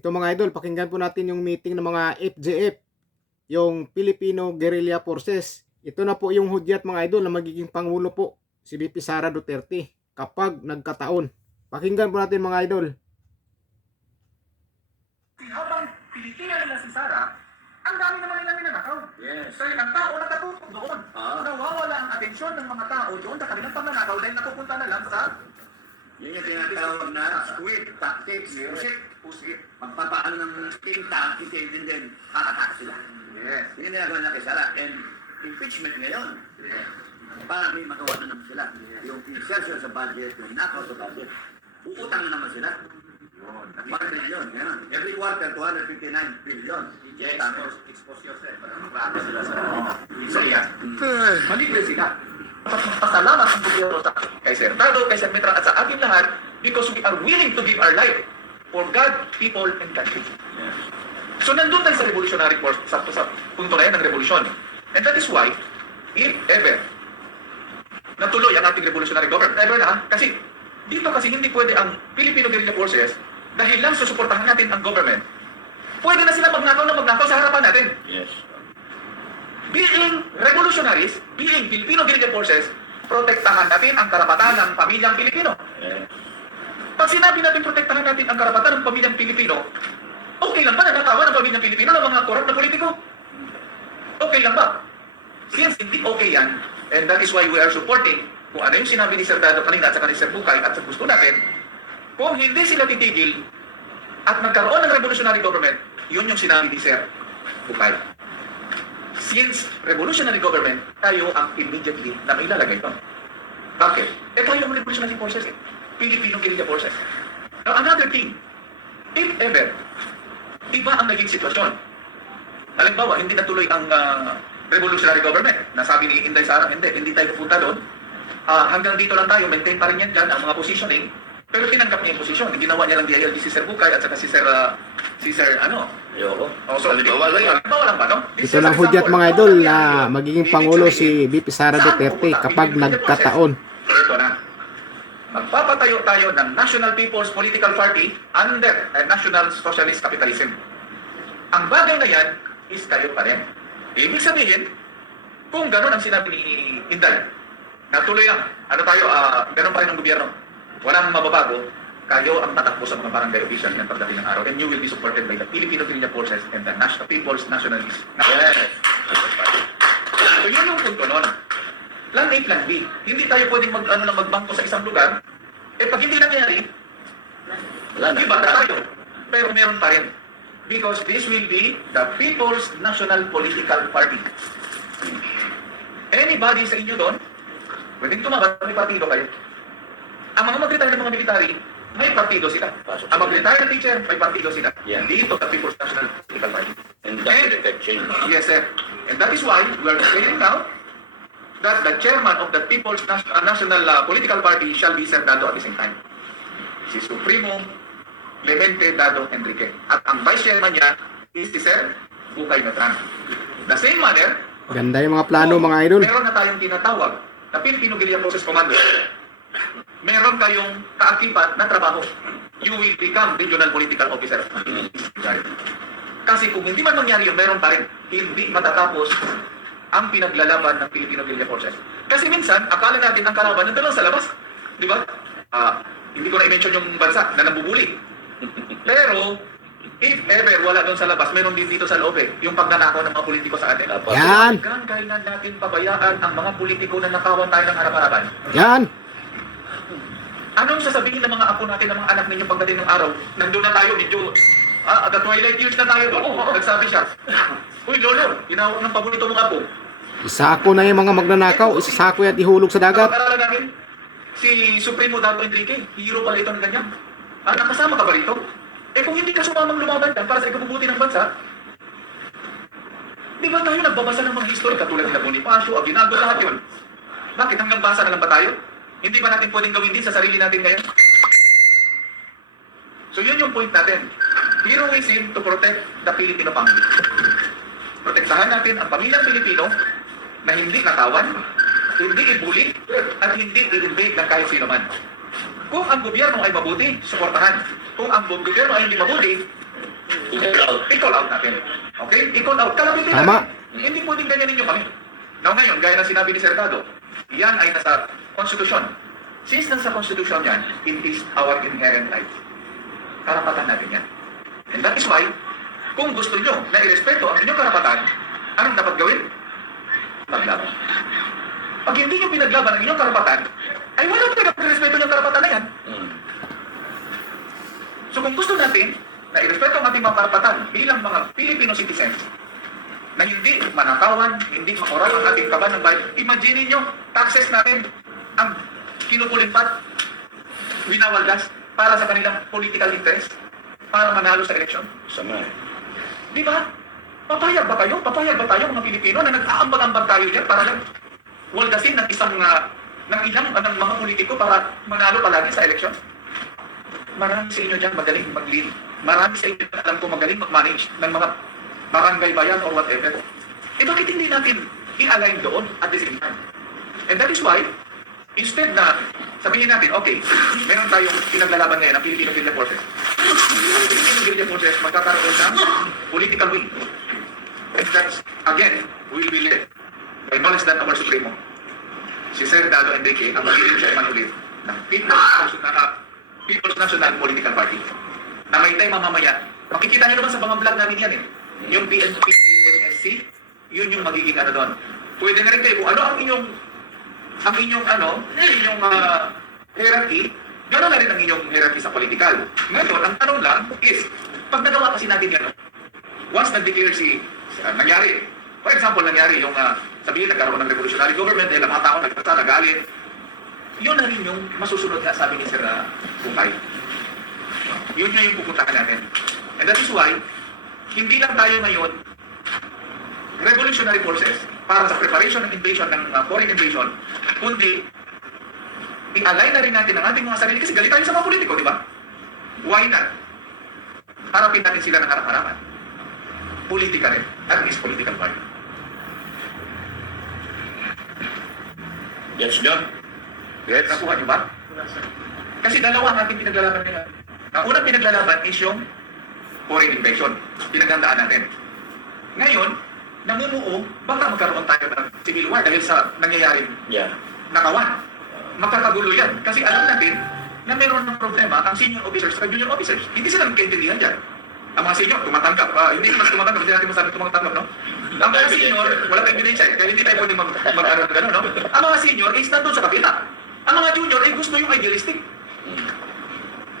Ito mga idol, pakinggan po natin yung meeting ng mga FGF, yung Filipino Guerrilla Forces. Ito na po yung hudyat mga idol na magiging pangulo po si VP Sara Duterte kapag nagkataon. Pakinggan po natin mga idol. Habang Pilipina nila si Sara, ang dami naman nilang ninanakaw. Yes. So ang tao nakatutok doon. Nawawala ang atensyon ng mga tao doon sa kanilang pagnanakaw dahil napupunta na lang sa Yun yung tinatawag na squid tactics. Pusit. Magpapaano ng pinta, hindi din kakatak sila. Yes. Yun yung ginagawa na kay Sara. And impeachment ngayon. Para may magawa na naman sila. Yung insertion sa budget, yung nakaw sa budget. Uutang na naman sila. 1 billion. Yan. Every quarter, 259 billion. Yes, expose yourself. Para maklaro sila sa Isaiah. Maligre sila. Pasalamat ang gobyerno sa kay Sir Tado, kay Sir Mitra at sa ating lahat because we are willing to give our life for God, people, and country. So nandun tayo sa revolutionary force, sa punto na yan ng revolusyon. And that is why, if ever, natuloy ang ating revolutionary government, ever na, kasi dito kasi hindi pwede ang Filipino Guerrilla Forces dahil lang susuportahan natin ang government. Pwede na sila magnakaw sa harapan natin. Yes. Being revolutionaries, being Filipino Guerrilla Forces, protektahan natin ang karapatan ng pamilyang Pilipino. Yes. Pag sinabi natin protektahan natin ang karapatan ng pamilyang Pilipino, okay lang ba nanakawan ng pamilyang Pilipino ng mga korap na politiko? Okay lang ba? Since hindi okay yan, and that is why we are supporting kung ano yung sinabi ni Sir Dado kanina at saka ni Sir Bukay at sa gusto natin, kung hindi sila titigil at nagkaroon ng revolutionary government, yun yung sinabi ni Sir Bukay. Since revolutionary government, tayo ang immediately na may lalagay ito. Bakit? Tayo ang revolutionary forces eh. Filipino Guerrilla Forces. Now, another thing, if ever, iba ang naging sitwasyon. Halimbawa, hindi natuloy ang revolutionary government. Nasabi ni Inday Sara, hindi tayo pupunta doon. Hanggang dito lang tayo, maintain pa rin yan dyan ang mga positioning. Pero tinanggap niya yung posisyon. Ginawa niya lang DILG si Sir Bukay at saka si Sir Ayoko. So, halimbawa lang ba, no? Ito lang hudyat mga idol na magiging pangulo si VP Sara Duterte kapag nagkataon. Ito na. Magpapatayo tayo ng National People's Political Party under a National Socialist Capitalism. Ang bagay na yan is kayo pa rin. Ibig sabihin, kung gano'n ang sinabi ni Inday, natuloy lang, gano'n pa rin ang gobyerno. Walang mababago, kayo ang tatakbo sa mga barangay officials ng pagdating ng araw, and you will be supported by the Filipino Guerrilla Forces and the People's Nationalist. Yes. So yun yung punto nun. Plan A, Plan B. Hindi tayo pwedeng magbangko sa isang lugar. Pag hindi nangyari, iba na tayo. Pero meron pa rin. Because this will be the People's National Political Party. Anybody sa inyo doon, pwedeng tumakas, may partido kayo. Ang mga mag-retire ng mga military, may partido sila. Ang mag-retire na teacher, may partido sila. Yeah. Dito sa People's National Political Party. And that will affect change. Yes, sir. And that is why we are saying now that the chairman of the People's National Political Party shall be Sir Dado at the same time. Si Supremo Clemente Dado Enrique. At ang vice chairman niya is si Sir Bukay Natran. The same manner, Ganda yung mga plano mga idol. meron na tayong tinatawag na Filipino Guerrilla Forces Commando. Meron kayong kaakibat na trabaho. You will become regional political officer. Kasi kung hindi man mangyari yun, meron pa rin. Hindi matatapos ang pinaglalaban ng Filipino Guerrilla Forces. Kasi minsan, akala natin ang kalaban nandun lang sa labas. Di ba? Hindi ko na-mention yung bansa na nabubuli. Pero, if ever wala doon sa labas, meron din dito sa loob eh, yung pagnanakaw ng mga politiko sa atin. Yan. Hanggang kailan natin pabayaan ang mga politiko na nakawan tayo ng harap-harapan? Yan. Anong sasabihin ng mga apo natin, ng mga anak ninyo pagdating ng araw? Nandun na tayo, medyo, at the twilight years na tayo doon. Nagsabi siya, uy lolo, tinawag ng paborito mong apo. Isako na yung mga magnanakaw, isasako yan ihulog sa dagat. Pag-aralan namin, si Supremo Dato Enrique, hero pala ito ng ganyan. Nakasama ka ba rito? Kung hindi ka sumamang lumaban ka para sa ikabubuti ng bansa, di ba tayo nagbabasa ng mga history katulad nila Bonifacio, Aguinaldo, lahat yun? Bakit hanggang basa na lang ba tayo? Hindi ba natin pwedeng gawin din sa sarili natin ngayon? So yun yung point natin. Heroism to protect the Filipino family. Protektahan natin ang pamilyang Pilipino na hindi nakawan, hindi ibuli, at hindi i-invade ng kahit sino man. Kung ang gobyerno ay mabuti, suportahan. Kung ang gobyerno ay hindi mabuti, out. I-call out natin. Okay? I-call out. Kalabitin Tama. natin. Hindi pwedeng ganyanin nyo kami. Now ngayon, gaya na sinabi ni Sir Dado, yan ay nasa konstitusyon. Since nasa konstitusyon yan, it is our inherent right. Karapatan natin yan. And that is why, kung gusto nyo na irespeto ang inyong karapatan, anong dapat gawin? Maglaban. Pag hindi nyo pinaglaban ang inyong karapatan, ay wala talaga pag-respeto ng karapatan na yan. So kung gusto natin na irespeto ang ating mga karapatan bilang mga Filipino citizens, na hindi manakawan, hindi makorap ang ating kaban ng bayan, imagine nyo, taxes natin ang kinukulimbat, winawaldas para sa kanilang political interest, para manalo sa eleksyon. Sama. Di ba? Papayag ba kayo? Papayag ba tayo mga Pilipino na nag-aambag-ambag tayo dyan para lang waldasin ng isang ng ilang ng mga politiko para manalo palagi sa eleksyon? Marami sa inyo dyan magaling mag-lead. Marami sa inyo alam ko magaling mag-manage ng mga barangay bayan or whatever. Eh bakit hindi natin i-align doon at the same time? And that is why, instead na sabihin natin, okay, meron tayong pinaglalaban ngayon ang Filipino Guerrilla Forces. Ang Filipino Guerrilla Forces magkakaroon ng political will. And that's, again, will be led by no less than our Supremo. Si Sir Dado Enrique, ang magiging chairman ulit ng People's National Political Party. Na may time mamamaya, makikita nyo naman sa mga vlog namin yan eh. Yung PNP, NSC, yun yung magiging ano doon. Pwede na rin kayo kung ano ang inyong hierarchy, gano'n na rin ang inyong hierarchy sa political. Ngayon, ang tanong lang is, pag nagawa kasi natin yan, once nag-declare nangyari, for example, nangyari yung sabihin nagkaroon ng revolutionary government dahil ang mga tao nagpasa, nagalit, yun na rin yung masusunod na sabi ni Sir Bukay. Yun yung pupuntahan natin. And that is why, hindi lang tayo ngayon revolutionary forces para sa preparation ng invasion ng foreign invasion, kundi i-align na rin natin ang ating mga sarili kasi galit tayo sa mga politiko, di ba? Why not? Harapin natin sila ng harap-harapan. Politika rin. At is political party. Yes, John. Yes. Nakuha niyo ba? Kasi dalawa ang ating pinaglalaban nila. Ang unang pinaglalaban is yung foreign invasion. Pinaghandaan natin. Ngayon, namumuo, baka magkaroon tayo ng civil war dahil sa nangyayaring Yeah. nakawan. Magkakagulo yan. Kasi alam natin na meron ng problema ang senior officers at junior officers. Hindi sila nagkaintindihan dyan. Ang mga senior, tumatanggap. Hindi mas tumatanggap. Hindi natin masabi tumatanggap, no? Ang mga senior, wala tayong ebidensya. Kaya hindi tayo pwede mag-aral ng gano'n, no? Ang mga senior is nandun sa kapila. Ang mga junior ay gusto yung idealistic.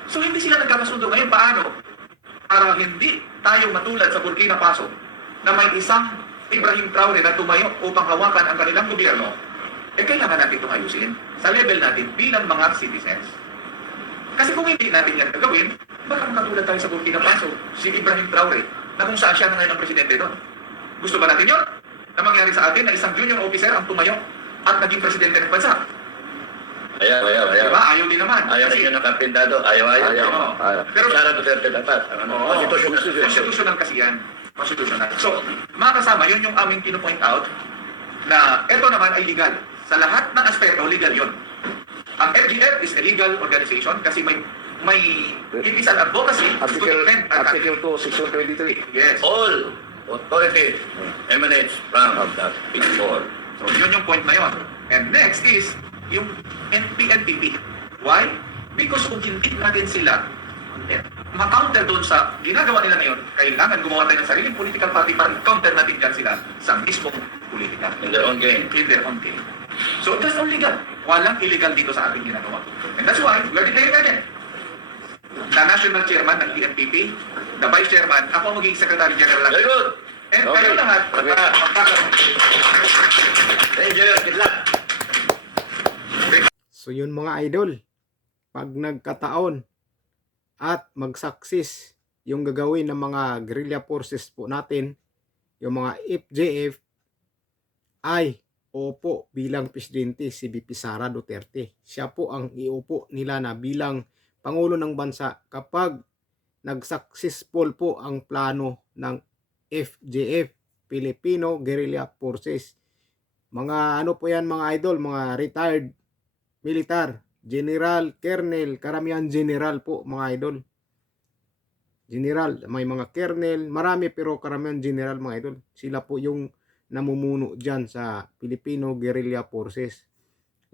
So hindi sila nagkakasundo. Ngayon, paano? Para hindi tayo matulad sa Burkina Faso na may isang Ibrahim Traore na tumayo upang hawakan ang kanilang gobyerno, eh kailangan natin itong ayusin sa level natin bilang mga citizens. Kasi kung hindi natin yan gagawin, baka makatulad tayo sa Burkina Faso, si Ibrahim Traore, na kung saan siya na ngayon ang presidente doon. Gusto ba natin yun? Na mangyari sa atin na isang junior officer ang tumayo at naging presidente ng bansa? Ayaw. Diba? Ayaw din naman. Ayaw Kasi- ninyo ng kapindado. Ayaw. Oo. Pero Sara Duterte dapat. Oo, constitutional kasi yan. Constitutional. So, mga kasama, yun yung aming pinupoint out na ito naman ay legal. Sa lahat ng aspeto, legal yun. Ang FGF is a legal organization kasi it is an advocacy to defend our country. Article 2, Section 23. Yes. All authority emanates from that big board. So, yun yung point na yun. And next is yung PNPP. Why? Because kung hindi natin sila ma-counter doon sa ginagawa nila ngayon, kailangan gumawa tayo ng sariling political party para counter natin dyan sila sa mismong politika. In their own game. In their own game. So that's all legal. Walang illegal dito sa ating ginagawa. And that's why we are declaring again. The national chairman ng PNPP, the vice chairman, ako ang magiging secretary general. Very good. And Okay. kayo lahat, Thank you. Good luck. So yun mga idol, pag nagkataon at mag-success yung gagawin ng mga guerrilla forces po natin, yung mga FJF, ay uupo bilang presidente si VP Sara Duterte. Siya po ang iupo nila na bilang Pangulo ng bansa kapag nag-successful po ang plano ng FJF, Filipino Guerrilla Forces. Mga ano po yan mga idol, mga retired militar, general, colonel, karamihan general po mga idol. general, may mga colonel, marami pero karamihan general mga idol. Sila po yung namumuno dyan sa Filipino Guerrilla Forces.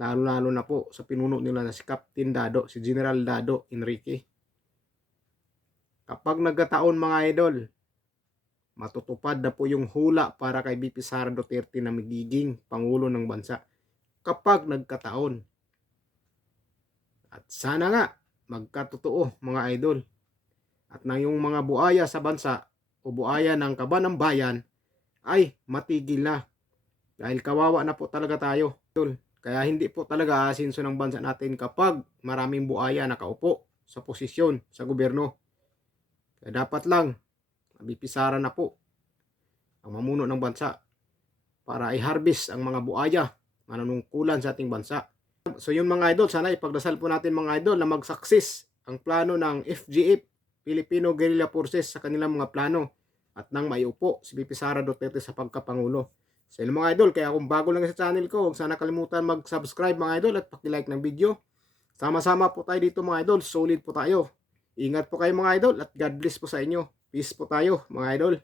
Lalo-lalo na po sa pinuno nila na si Captain Dado, si General Dado Enrique. Kapag nagkataon mga idol, matutupad na po yung hula para kay VP Sara Duterte na magiging Pangulo ng Bansa. Kapag nagkataon. At sana nga, magkatotoo mga idol. At na yung mga buaya sa bansa o buaya ng kaba ng bayan ay matigil na. Dahil kawawa na po talaga tayo. Kaya hindi po talaga asinso ng bansa natin kapag maraming buaya nakaupo sa posisyon sa gobyerno. Kaya dapat lang, bipisara na po ang mamuno ng bansa para i-harvest ang mga buaya manunungkulan sa ating bansa. So yun mga idol, sana ipagdasal po natin mga idol na mag-success ang plano ng FGF, Filipino Guerrilla Forces sa kanilang mga plano at nang maiupo si VP Sara Duterte sa pagkapangulo. So yun mga idol, kaya kung bago lang sa channel ko, huwag sana kalimutan mag-subscribe mga idol at paki-like ng video. Sama-sama po tayo dito mga idol, solid po tayo. Ingat po kayo mga idol at God bless po sa inyo. Peace po tayo mga idol.